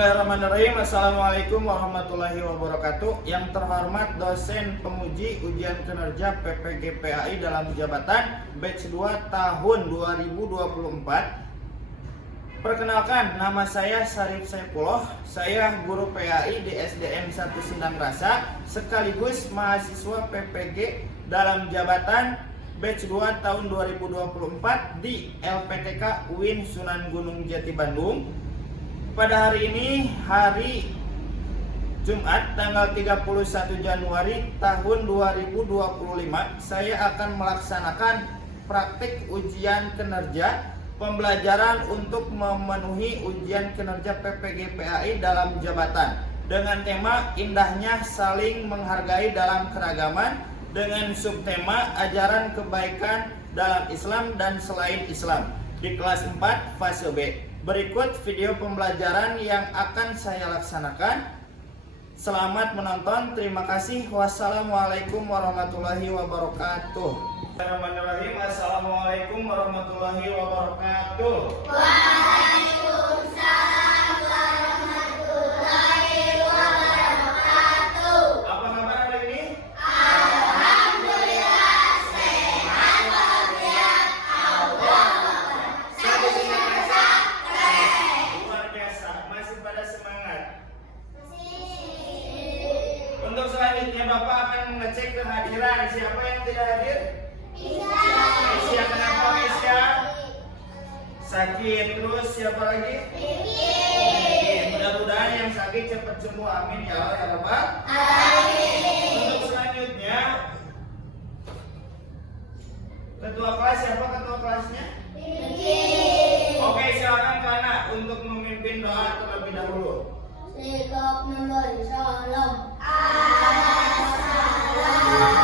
Bismillahirrahmanirrahim. Assalamualaikum warahmatullahi wabarakatuh. Yang terhormat dosen penguji ujian kinerja PPG PAI dalam jabatan batch 2 tahun 2024. Perkenalkan, nama saya Syarif Saifullah. Saya guru PAI di SDN 1 Sindang Rasa sekaligus mahasiswa PPG dalam jabatan batch 2 tahun 2024 di LPTK UIN Sunan Gunung Jati Bandung. Pada hari ini, hari Jumat tanggal 31 Januari tahun 2025, saya akan melaksanakan praktik ujian kinerja pembelajaran untuk memenuhi ujian kinerja PPG PAI dalam jabatan dengan tema indahnya saling menghargai dalam keragaman dengan subtema ajaran kebaikan dalam Islam dan selain Islam di kelas 4 fase B. Berikut video pembelajaran yang akan saya laksanakan. Selamat menonton. Terima kasih. Wassalamualaikum warahmatullahi wabarakatuh. Bismillahirrahmanirrahim. Assalamualaikum warahmatullahi wabarakatuh. Waalaikumsalam warahmatullahi wabarakatuh. Apa kabar hari ini? Alhamdulillah sehat walafiat Allah. Luar biasa. Masih pada semangat. Untuk selanjutnya Bapak akan mengecek kehadiran. Siapa yang tidak hadir? Mesya, kenapa Mesya? Sakit. Terus siapa lagi? Mudah-mudahan yang sakit cepat sembuh. Amin ya Allah ya Rabbal. Untuk selanjutnya ketua kelas, siapa ketua kelasnya? Oke, silakan Kana untuk memimpin doa terlebih dahulu. Sikap memberi salam. Waalaikumsalam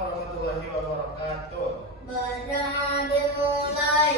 warahmatullahi wabarakatuh. Bersama dimulai.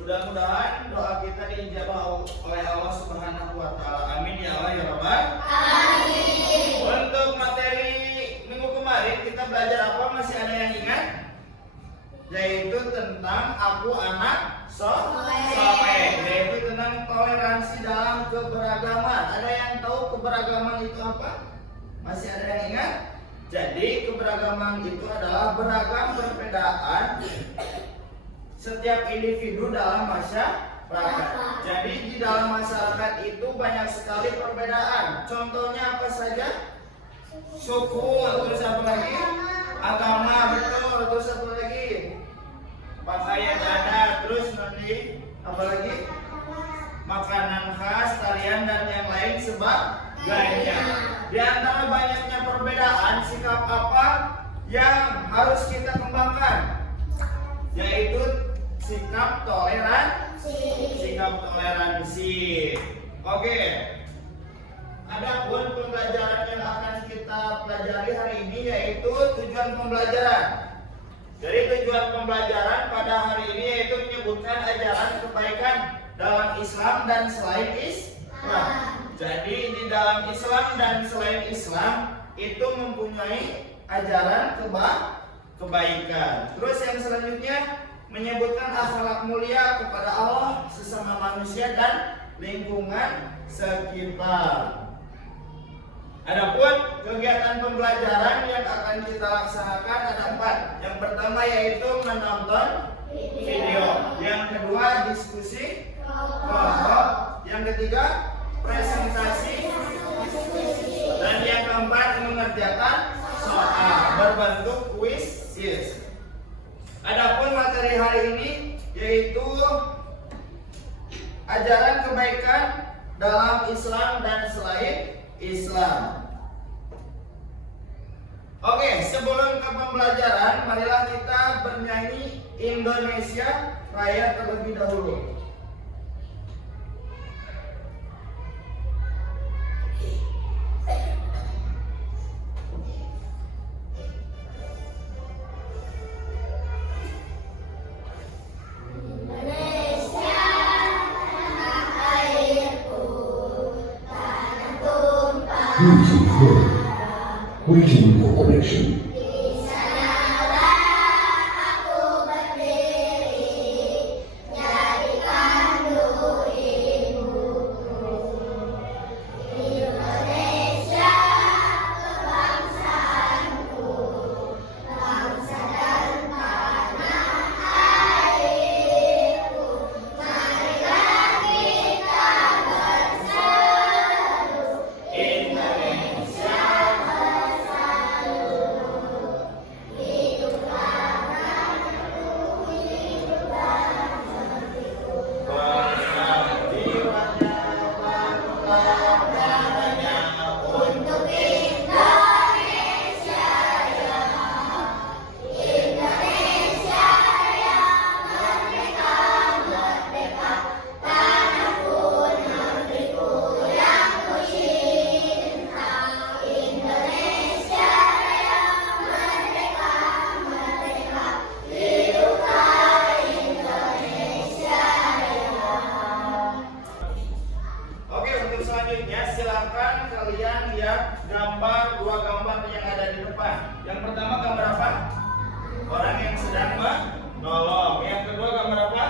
Mudah-mudahan doa kita diijabah oleh Allah Subhanahu wa taala. Amin ya Allah ya Rabbal. Untuk materi minggu kemarin kita belajar apa? Masih ada yang ingat? Yaitu tentang aku anak soleh. Yaitu tentang toleransi dalam keberagaman. Ada yang tahu keberagaman itu apa? Masih ada yang ingat? Jadi keberagaman itu adalah beragam perbedaan setiap individu dalam masyarakat. Jadi di dalam masyarakat itu banyak sekali perbedaan. Contohnya apa saja? Suku, terus apa lagi? Agama, betul. Terus apa lagi? Pakaian adat, terus nanti apa lagi? Makanan khas, tarian dan yang lain sebagainya. Di antara banyaknya perbedaan, sikap apa yang harus kita kembangkan? Yaitu sikap toleransi. Oke. Adapun pembelajaran yang akan kita pelajari hari ini yaitu tujuan pembelajaran. Jadi tujuan pembelajaran pada hari ini yaitu menyebutkan ajaran kebaikan dalam Islam dan selain Islam. Jadi di dalam Islam dan selain Islam itu mempunyai ajaran kebaikan. Terus yang selanjutnya menyebutkan akhlak mulia kepada Allah, sesama manusia dan lingkungan sekitar. Adapun kegiatan pembelajaran yang akan kita laksanakan ada 4. Yang pertama yaitu menonton video. Yang kedua diskusi kelompok. Yang ketiga presentasi. Dan yang keempat mengerjakan soal berbentuk kuis. Adapun materi hari ini yaitu ajaran kebaikan dalam Islam dan selain Islam. Oke, sebelum ke pembelajaran, marilah kita bernyanyi Indonesia Raya terlebih dahulu. Bluetooth mode. Waiting for connection. Silakan kalian lihat dua gambar yang ada di depan. Yang pertama gambar apa? Orang yang sedang menolong. Yang kedua gambar apa?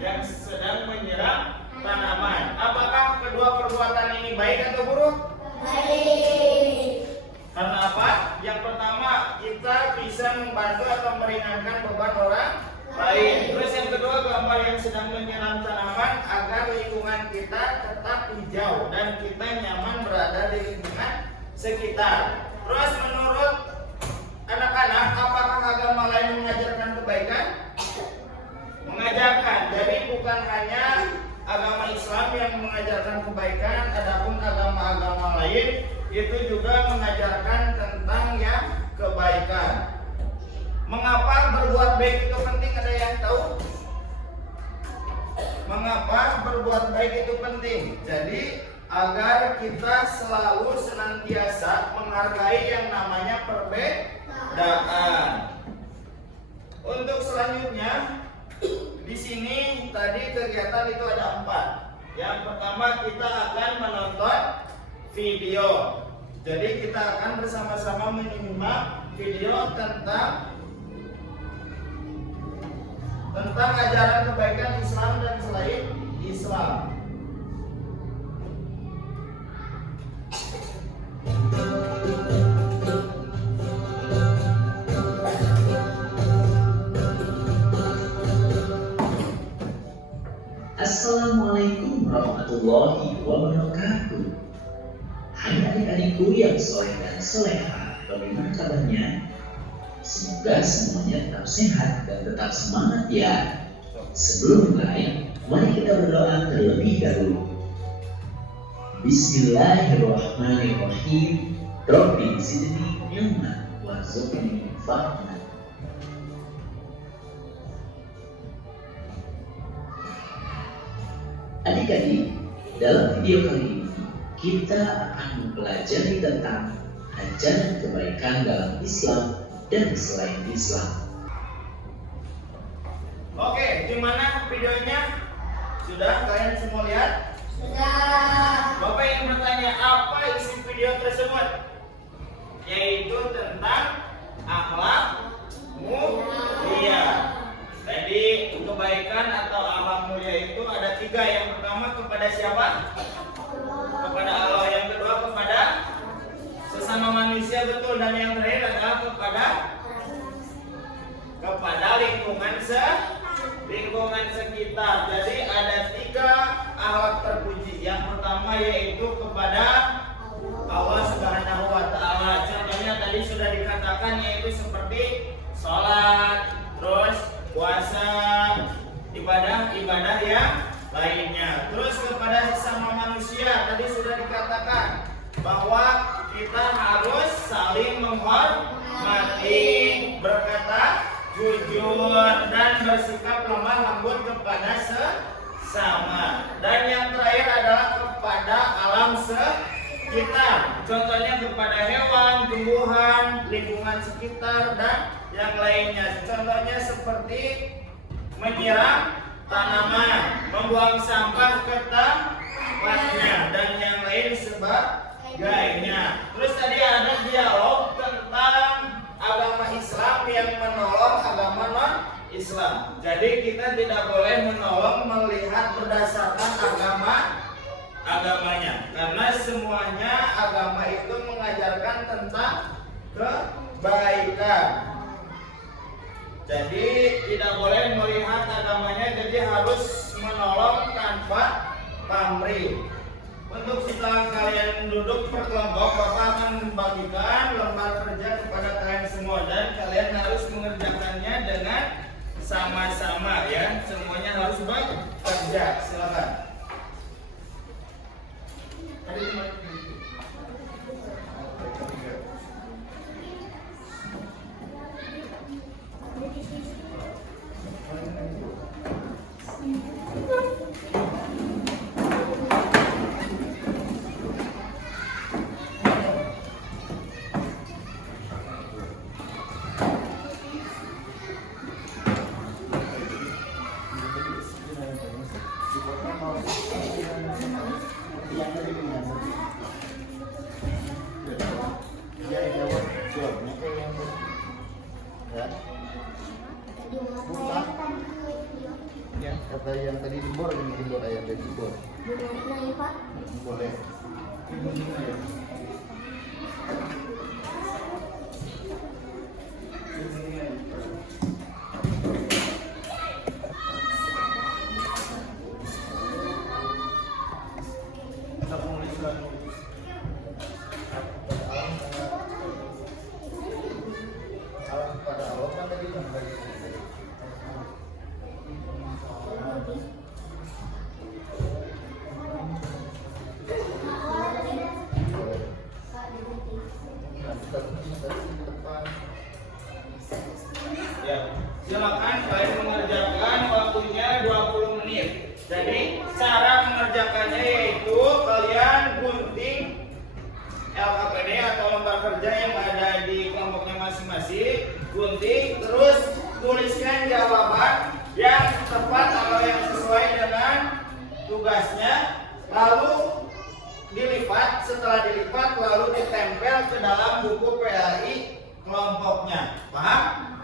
Yang sedang menyiram tanaman. Apakah kedua perbuatan ini baik atau buruk? Baik. Karena apa? Yang pertama, kita bisa membantu atau meringankan beban orang lain. Terus yang kedua, gambar yang sedang menyiram tanaman agar lingkungan kita tetap hijau dan kita nyaman berada di lingkungan sekitar. Terus menurut anak-anak, apakah agama lain mengajarkan kebaikan? Mengajarkan. Jadi bukan hanya agama Islam yang mengajarkan kebaikan, adapun agama-agama lain itu juga mengajarkan tentang yang kebaikan. Mengapa berbuat baik itu penting? Ada yang tahu? Mengapa berbuat baik itu penting? Jadi agar kita selalu senantiasa menghargai yang namanya perbedaan. Untuk selanjutnya, di sini tadi kegiatan itu ada 4. Yang pertama kita akan menonton video. Jadi kita akan bersama-sama menyimak video tentang ajaran kebaikan Islam dan selain Islam. Assalamualaikum warahmatullahi wabarakatuh. Hai adik-adikku yang soleh dan soleha, bagaimana kabarnya? Semoga semuanya tetap sehat dan tetap semangat ya. Sebelum mulai, mari kita berdoa terlebih dahulu. Bismillahirrahmanirrahim. Rabbi zidni ilman warzuqni fahma. Adik-adik, dalam video kali ini kita akan mempelajari tentang ajaran kebaikan dalam Islam dan selain Islam. Oke, gimana videonya? Sudah kalian semua lihat? Sudah. Bapak yang bertanya, apa isi video tersebut? Yaitu tentang akhlak mulia. Jadi kebaikan atau akhlak mulia itu ada 3. Yang pertama kepada siapa? Kepada Allah. Yang kedua kepada sesama manusia, betul. Dan yang terakhir adalah kepada lingkungan lingkungan sekitar. Jadi ada 3 akhlak terpuji. Yang pertama yaitu kepada Allah Subhanahu wa taala. Contohnya tadi sudah dikatakan yaitu seperti sholat, terus puasa, ibadah-ibadah yang lainnya. Terus kepada sesama manusia tadi sudah dikatakan bahwa kita harus saling menghormati, berkata jujur, dan bersikap lemah lembut kepada sesama. Dan yang terakhir adalah kepada alam sekitar. Contohnya kepada hewan, tumbuhan, lingkungan sekitar, dan yang lainnya. Contohnya seperti menyiram tanaman, membuang sampah ke tempatnya, dan yang lain sebagainya. Terus tadi ada dialog tentang agama Islam yang menolong agama non-Islam. Jadi kita tidak boleh menolong melihat berdasarkan agamanya, karena semuanya agama itu mengajarkan tentang kebaikan. Jadi tidak boleh melihat agamanya, jadi harus menolong tanpa pamrih. Untuk setelah kalian duduk per kelompok, Bapak akan membagikan lembar kerja kepada kalian semua, dan kalian harus mengerjakannya dengan sama-sama ya. Semuanya harus bekerja. Silakan. Kata yang tadi dibor, ayam dari dibor. Boleh. Ya, silakan kalian mengerjakan, waktunya 20 menit. Jadi cara mengerjakannya yaitu kalian gunting LKPD atau lembar kerja yang ada di kelompoknya masing-masing, gunting, terus tuliskan jawaban yang tepat atau yang sesuai dengan tugasnya, lalu dilipat. Setelah dilipat lalu ditempel ke dalam buku PLI kelompoknya. Paham?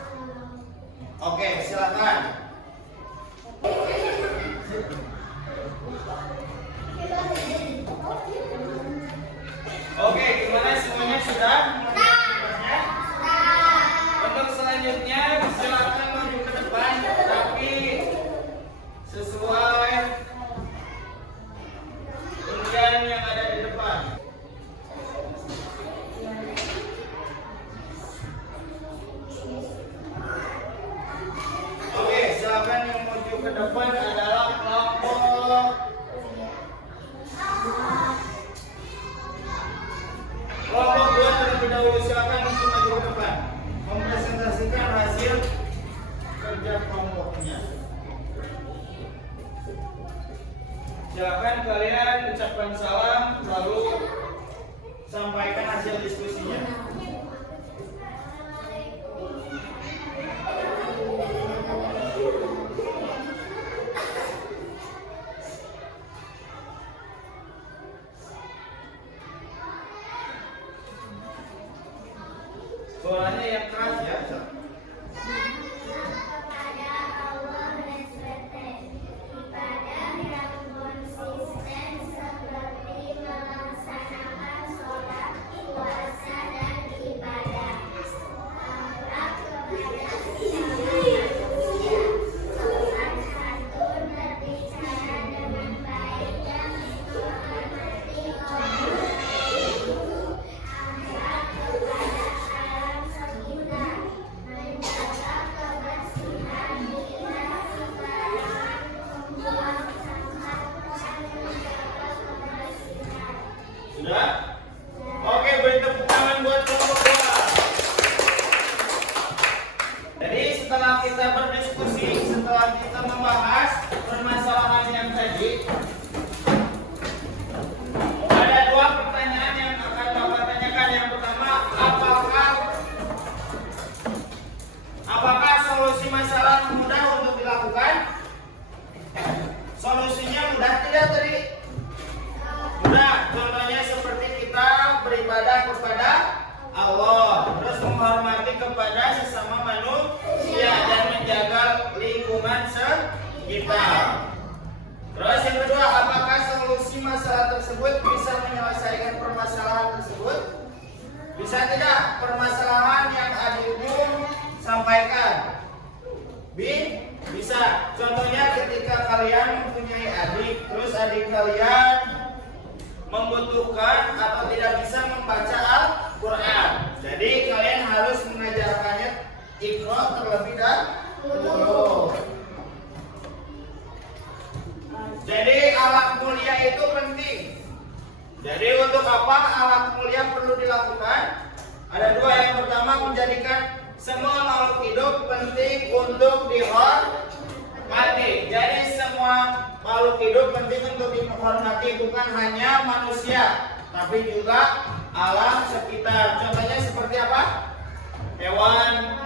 Oke, silakan. Oke, gimana semuanya sudah? Untuk selanjutnya silakan maju ke depan, tapi sesuai undian yang ada di depan. Oke, silakan yang maju ke depan adalah kelompok 2 terlebih dahulu. Silakan untuk maju ke depan, mempresentasikan hasil kerja kelompoknya. Silakan kalian ucapkan salam lalu sampaikan hasil diskusinya. Suaranya yang keras ya. Konsisten seperti melaksanakan sholat, puasa, dan kalian membutuhkan atau tidak bisa membaca Al-Quran. Jadi kalian harus mengajarkannya Iqra terlebih dahulu. Jadi alat mulia itu penting. Jadi untuk apa alat mulia perlu dilakukan? Ada dua. Yang pertama, menjadikan semua makhluk hidup penting untuk dihormati. Jadi semua makhluk hidup penting untuk dihormati, bukan hanya manusia, tapi juga alam sekitar. Contohnya seperti apa? Hewan,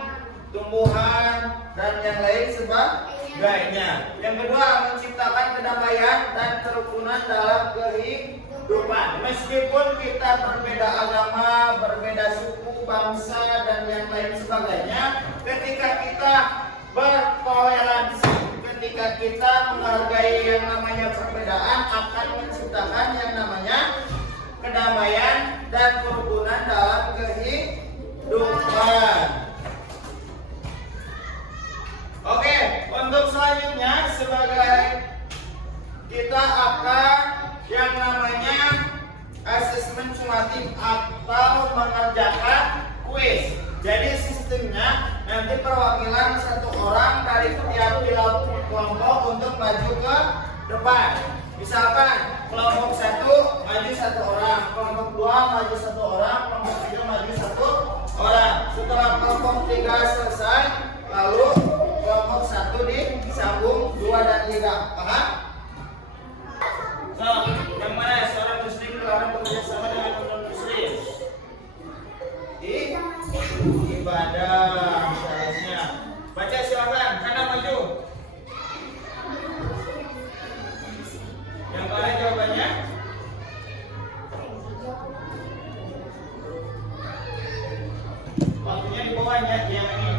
tumbuhan, dan yang lain sebagainya. Yang kedua, menciptakan kedamaian dan kerukunan dalam kehidupan. Meskipun kita berbeda agama, berbeda suku, bangsa, dan yang lain sebagainya, ketika kita bertoleransi, ketika kita menghargai yang namanya perbedaan, akan menciptakan yang namanya kedamaian dan kerukunan dalam kehidupan. Oke, untuk selanjutnya sebagai kita akan yang namanya asesmen sumatif atau mengerjakan kuis. Jadi sistemnya nanti perwakilan satu orang dari tiap kelompok untuk maju ke depan. Misalkan kelompok 1 maju 1 orang, kelompok 2 maju 1 orang, kelompok 3 maju 1 orang. Setelah kelompok 3 selesai, lalu kelompok 1 disambung 2 dan 3. Paham? So, yang mana seorang muslim dilarang bekerja sama dengan non-muslim? Di ibadah misalnya. Baca silakan, kanan maju. Yang mana jawabannya? Waktunya di bawahnya, yang ini.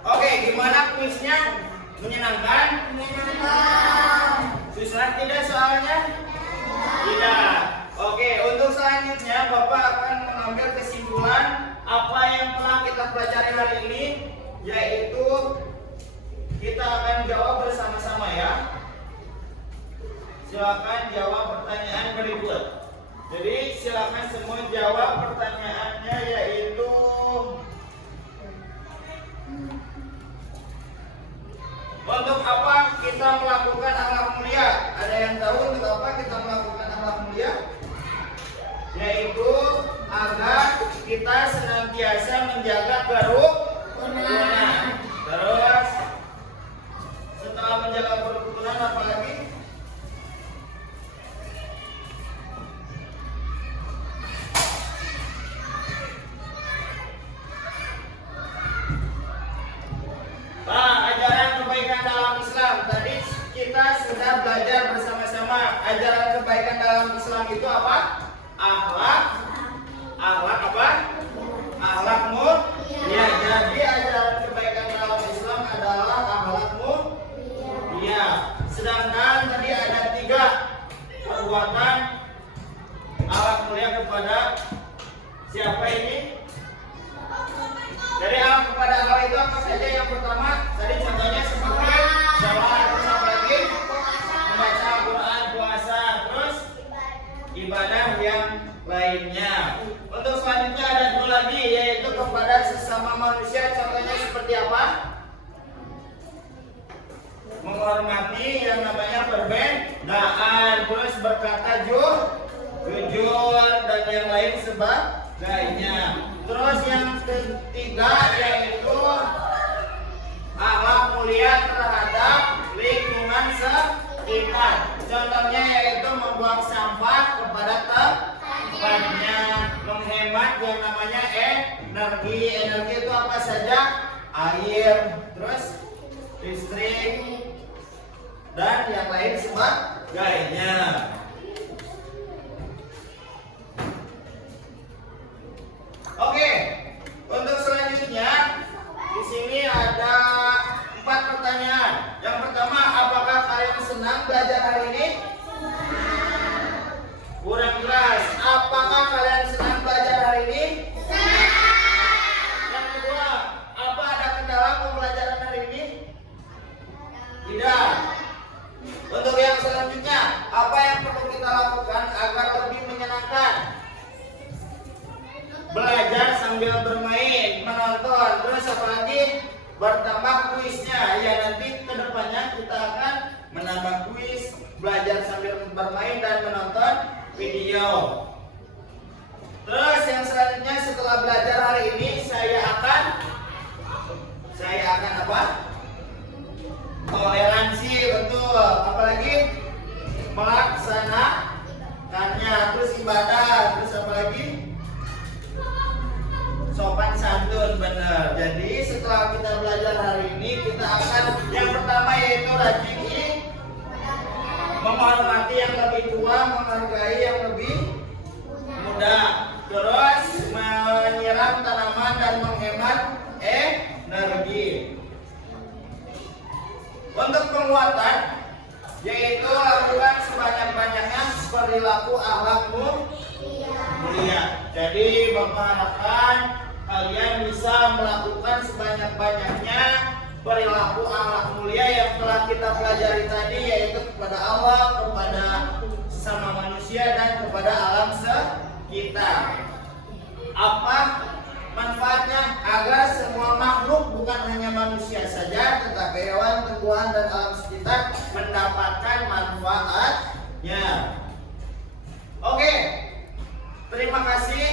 Oke, gimana kuisnya? Menyenangkan? Menyenangkan. Susah tidak soalnya? Tidak. Oke, untuk selanjutnya Bapak akan mengambil kesimpulan apa yang telah kita pelajari hari ini, yaitu kita akan jawab bersama-sama ya. Silakan jawab pertanyaan berikut. Jadi silakan semua jawab pertanyaannya, yaitu untuk apa kita melakukan akhlak mulia? Ada yang tahu untuk apa kita melakukan akhlak mulia? Yaitu agar kita senantiasa menjaga kerukunan. Terus setelah menjaga kerukunan apa lagi? Ajaran kebaikan dalam Islam. Tadi kita sudah belajar bersama-sama. Ajaran kebaikan dalam Islam itu apa? Akhlak apa? Akhlak mulia. Jadi ajaran kebaikan dalam Islam adalah akhlak mulia. Sedangkan tadi ada 3 perbuatan akhlak mulia kepada siapa ini? Jadi akhlak kepada Allah itu apa saja? Yang pertama tadi contohnya seperti sholat, terus apa lagi? Membaca Al-Quran, puasa, terus ibadah yang lainnya. Untuk selanjutnya ada 2 lagi, yaitu kepada sesama manusia. Contohnya seperti apa? Menghormati yang namanya perbedaan, terus berkata jujur dan yang lain sebagainya. Terus yang ketiga yaitu akhlak mulia terhadap lingkungan sekitar. Contohnya yaitu membuang sampah kepada tempatnya, menghemat yang namanya energi. Energi itu apa saja? Air, terus listrik, dan yang lain sebagainya. Oke, untuk selanjutnya di sini ada 4 pertanyaan. Yang pertama, apakah kalian senang belajar hari ini? Kurang jelas. Apakah kalian senang belajar hari ini? Yang kedua, apa ada kendala pembelajaran hari ini? Tidak. Untuk yang selanjutnya, apa yang perlu kuisnya. Ya nanti kedepannya kita akan menambah kuis, belajar sambil bermain dan menonton video. Terus yang selanjutnya setelah belajar hari ini saya akan apa? Toleransi, betul. Apalagi melaksanakannya, terus ibadah, terus apa lagi? Sopan santun, benar. Jadi setelah kita belajar hari ini kita akan yang pertama yaitu rajin menghormati yang lebih tua, menghargai yang lebih muda. Terus menyiram tanaman dan menghemat energi. Untuk penguatan yaitu lakukan sebanyak-banyaknya perilaku akhlak mulia. Jadi Bapak harapkan kalian bisa melakukan sebanyak-banyaknya perilaku akhlak mulia yang telah kita pelajari tadi, yaitu kepada Allah, kepada sesama manusia, dan kepada alam sekitar. Apa manfaatnya? Agar semua makhluk, bukan hanya manusia saja, tetapi hewan, tumbuhan, dan alam sekitar mendapatkan manfaatnya. Oke, terima kasih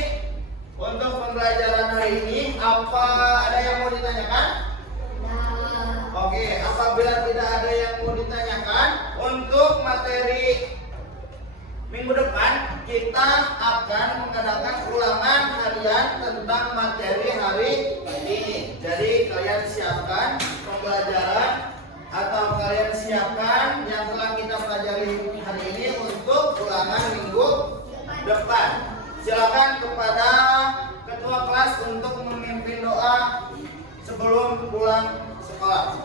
untuk pembelajaran hari ini. Apa ada yang mau ditanyakan? Oke, apabila tidak ada yang mau ditanyakan, untuk materi minggu depan kita akan mengadakan ulangan harian tentang materi hari ini. Jadi kalian siapkan pembelajaran atau kalian siapkan yang telah kita pelajari hari ini untuk ulangan minggu depan. Silakan kepada ketua kelas untuk memimpin doa sebelum pulang sekolah.